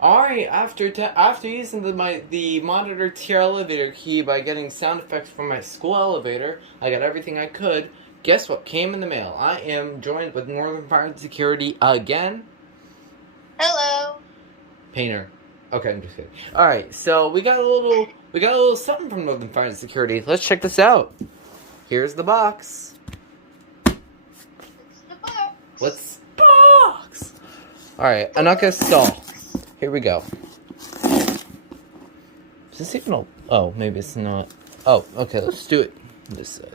Alright, after using the monitor tier elevator key by getting sound effects from my school elevator, I got everything I could. Guess what came in the mail? I am joined with Northern Fire and Security again. Hello. Painter. Okay, I'm just kidding. Alright, so we got a little something from Northern Fire and Security. Let's check this out. Here's the box. It's the box. What's box? Alright, I'm not gonna stall. Here we go. Is this even oh, maybe it's not. Oh, okay, let's do it on this side.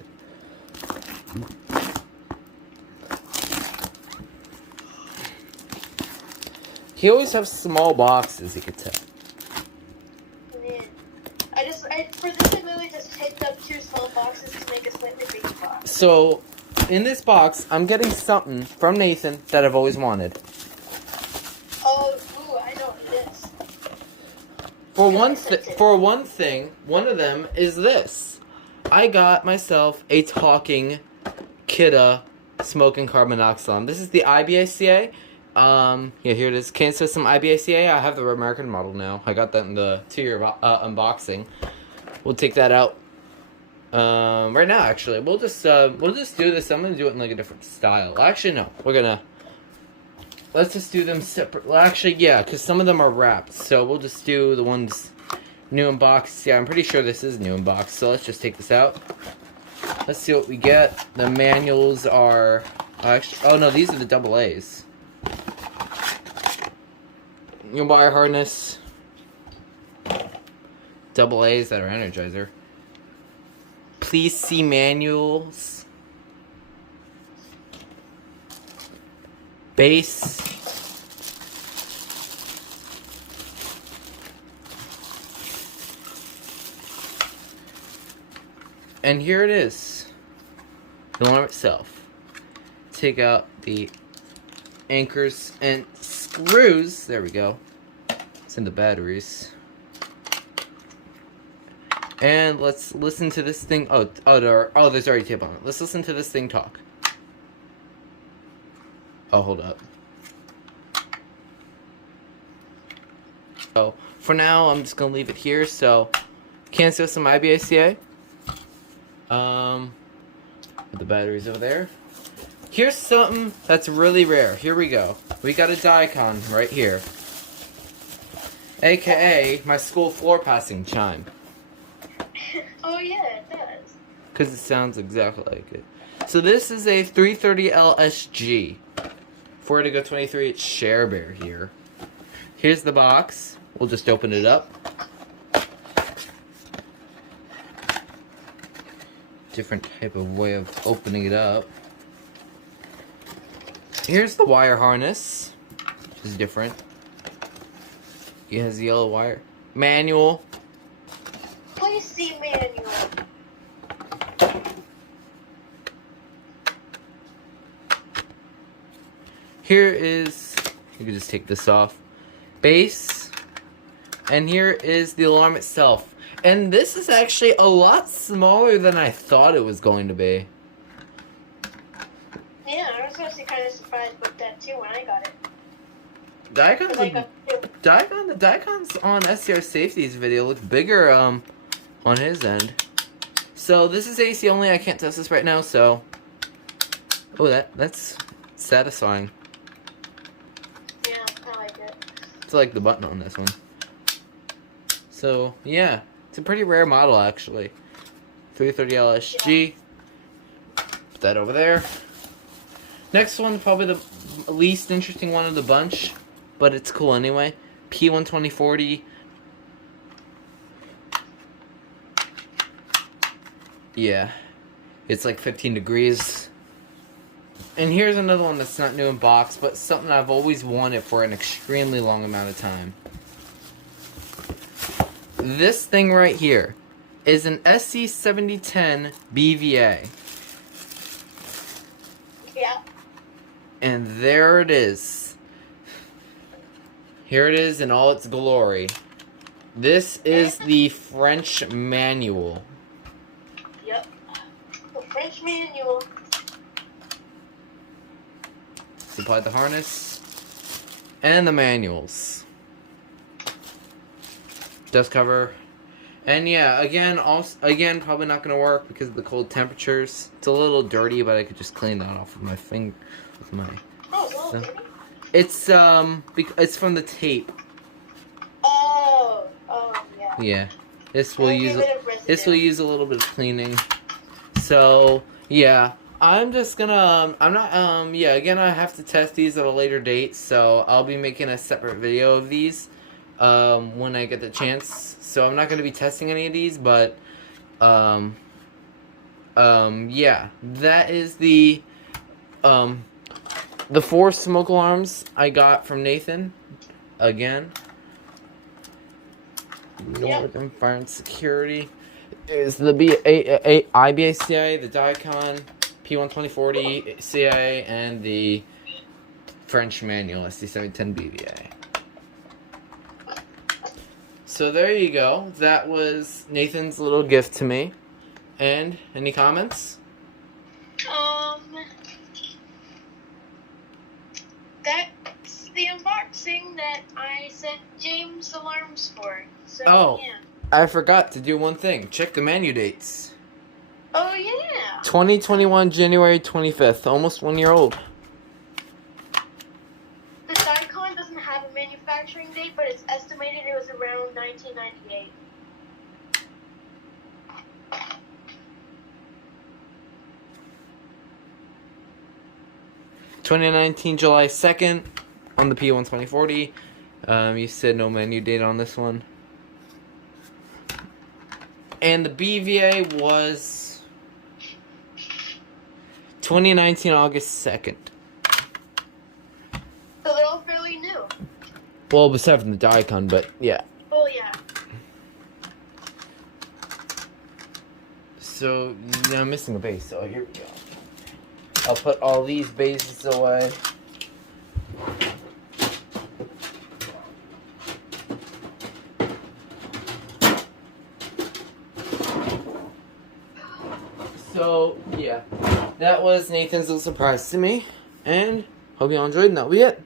He always has small boxes, you could tell. Yeah. For this, I literally just picked up 2 small boxes to make a slightly bigger box. So, in this box, I'm getting something from Nathan that I've always wanted. Oh, ooh, I know what it is. For one thing, one of them is this. I got myself a talking Kidda smoking carbon monoxide. This is the IBACA. Yeah, here it is. Kansas System IBACA. I have the American model now. I got that in the 2-year unboxing. We'll take that out right now. Actually, we'll just do this. I'm gonna do it in like a different style. Actually, no. Let's just do them separate. Well, actually, yeah, because some of them are wrapped. So we'll just do the ones new in box. Yeah, I'm pretty sure this is new in box. So let's just take this out. Let's see what we get. The manuals are actually. Oh no, these are the double A's. Your wire harness. Double A's that are Energizer. Please see manuals. Base. And here it is. The alarm itself. Take out the anchors and screws. There we go. It's in the batteries. And let's listen to this thing. Oh, there's already tape on it. Let's listen to this thing talk. Oh, hold up. So, for now, I'm just gonna leave it here. So, cancel some IBACA. Put the batteries over there. Here's something that's really rare. Here we go. We got a Dicon right here. AKA my school floor passing chime. Oh yeah, it does. Because it sounds exactly like it. So this is a 330L SG. 4to-23, it's Share Bear here. Here's the box. We'll just open it up. Different type of way of opening it up. Here's the wire harness, which is different. It has yellow wire. Manual. Please see manual. Here is, you can just take this off, base, and here is the alarm itself. And this is actually a lot smaller than I thought it was going to be. Yeah, I was actually kind of surprised with that too when I got it. The Dicon's on SCR Safety's video looked bigger on his end. So this is AC only. I can't test this right now. So, oh, that's satisfying. Yeah, I like it. It's like the button on this one. So yeah, it's a pretty rare model actually. 330L SG. Put that over there. Next one, probably the least interesting one of the bunch, but it's cool anyway. P12040. Yeah, it's like 15 degrees. And here's another one that's not new in box, but something I've always wanted for an extremely long amount of time. This thing right here is an SC7010 BVA. Yeah. And there it is. Here it is in all its glory. This is the French manual. Yep. The French manual. Supply the harness and the manuals. dust cover. And yeah, again, probably not gonna work because of the cold temperatures. It's a little dirty, but I could just clean that off with my finger, with my. Oh, well, So. baby. It's from the tape. Oh, yeah. Yeah, this will It'll use get rid of residue. this will use a little bit of cleaning. So yeah, I'm just gonna. I'm not. Yeah. Again, I have to test these at a later date, so I'll be making a separate video of these. When I get the chance. So I'm not going to be testing any of these, but, yeah, that is the 4 smoke alarms I got from Nathan. Again. Northern Fire and Security. There's the IBA-CIA, the Diacon, P12040 CIA, and the French manual, ST710 BVA. So there you go. That was Nathan's little gift to me. And any comments? That's the unboxing that I sent James alarms for. So, Oh. yeah. I forgot to do one thing. Check the menu dates. Oh, yeah. 2021 January 25th. Almost 1 year old. The Diacon doesn't have a manufacturing date, but it's estimated it was around 1998. July 2nd on the P12040. You said no menu date on this one. And the BVA was 2019 August 2nd. So they're all fairly new. Well, besides from the Diacon, but yeah. Oh, yeah. So, yeah, I'm missing a base, so here we go. I'll put all these bases away. So, yeah. That was Nathan's little surprise to me. And hope you all enjoyed, and that'll be it.